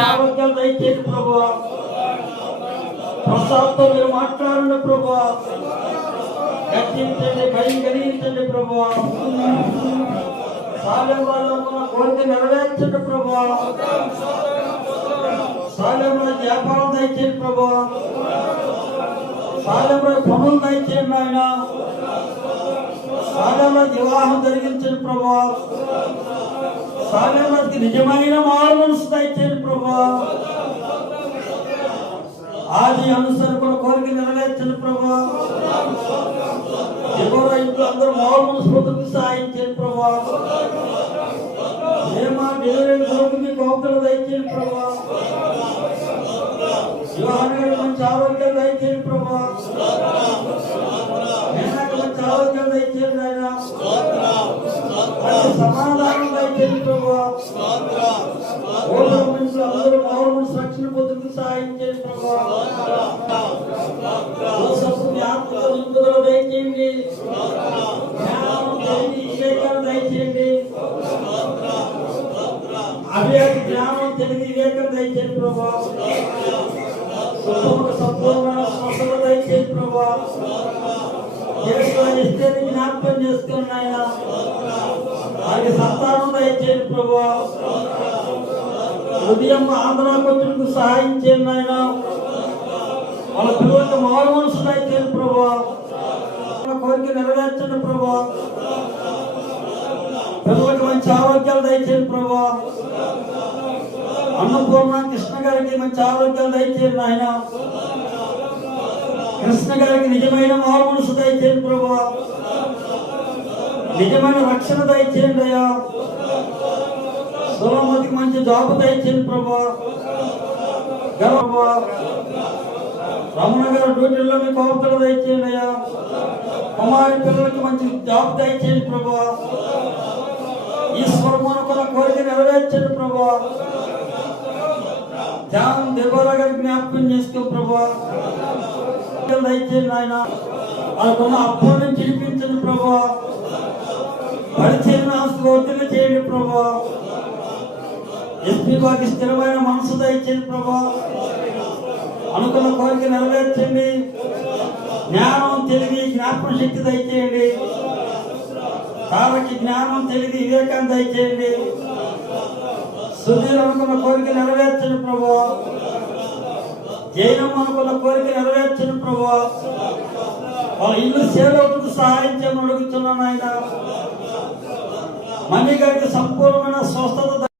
ఆరోగ్యాలు దయచేయండి ప్రభువా. ప్రసాద్తో మీరు మాట్లాడండి ప్రభువా. రక్షించండి, భయం కలిగించండి ప్రభువా. సాలెం వాళ్ళు ఉన్న కోరిక నెరవేర్చండి ప్రభువా. సాలెంలో వ్యాపారం దయచేయండి ప్రభువా. సాలెంలో పనులు దయచేయండి ఆయన. సాలెంలో వివాహం జరిగించండి ప్రభువా. సాలెంలోకి నిజమైన మారు మనసు దయచేయండి ప్రభువా. ఆది అనుసరణ కోరిక నెరవేర్చండి ప్రభువా. ఎవరో ఇంట్లో అందరూ మారు మనస్ఫూర్తికి సహాయం చేయండి ప్రభువా. ఏమా డెలివరీ కొడుకుని కోపలు దయచేయండి ప్రభువా. వివాహానికి మంచి ఆరోగ్యం దయచేయండి ప్రభువా. మంచి ఆరోగ్యం దయచేయండి ఆయన. సమాధానం దయచేయండి ప్రభువా. అందరూ మారు మనసు రక్షణ పొందుకు సహాయం చేయండి ప్రభువా. దయచేయండి, వివేకాన్ని దయచేయండి. అభివృద్ధి జ్ఞానం తెలివి వివేకం దయచేయండి ప్రభువా. సంపూర్ణ స్వస్థత దయచేయండి ప్రభువా. జ్ఞాపకం చేసుకుని ఆయన వారికి సంతానం దయచేయండి ప్రభువా. ఉదయం ఆంధ్రాకొచ్చుకు సహాయం చేయండి ఆయన. వాళ్ళ పిల్లలకి మారు మనసు దయచేయండి ప్రభువా. కోరిక నెరవేర్చండి ప్రభువా. పిల్లలకి మంచి ఆరోగ్యాలు దయచేయండి ప్రభువా. అన్నపూర్ణ కృష్ణ గారికి మంచి ఆరోగ్యాలు దయచేయండి ఆయన. కృష్ణ గారికి నిజమైన మారు మనసు దయచేయండి ప్రభువా. నిజమైన రక్షణ దయచేయండి అయ్యా. సోమతికి మంచి జాబు దయచేయండి ప్రభువా. రమణ గారు డ్యూటీల్లో మీ కోపతలు దయచేయండి అయ్యా. కుమారి పిల్లలకి మంచి జాబ్ దయచేయండి ప్రభువా. ఈశ్వరమునకున్న కోరిక నెరవేర్చండి ప్రభువా. ధ్యానం దేవరా గారికి జ్ఞాపకం చేసుకో ప్రభువా. దయచేయండి ఆయన. వాళ్ళకున్న అప్పుల నుంచి విడిపించండి ప్రభువా. పరిచయం ఆస్తి ఒత్తిడి చేయండి ప్రభువా. ఎస్పీ వారికి స్థిరమైన మనసు దయచేయండి ప్రభువా. అనుకున్న కోరిక నెరవేర్చండి. జ్ఞానం తెలివి జ్ఞాపక శక్తి దయచేయండి. కాబట్టి జ్ఞానం తెలివి వివేకాన్ని దయచేయండి. సుధీర్ అనుకున్న కోరిక నెరవేర్చండి ప్రభువా. జైనం అనుకున్న కోరిక నెరవేర్చండి ప్రభువా. వాళ్ళ ఇల్లు సేవకు సహాయం చేయమని అడుగుతున్నాను ఆయన. మణి గారికి సంపూర్ణమైన స్వస్థత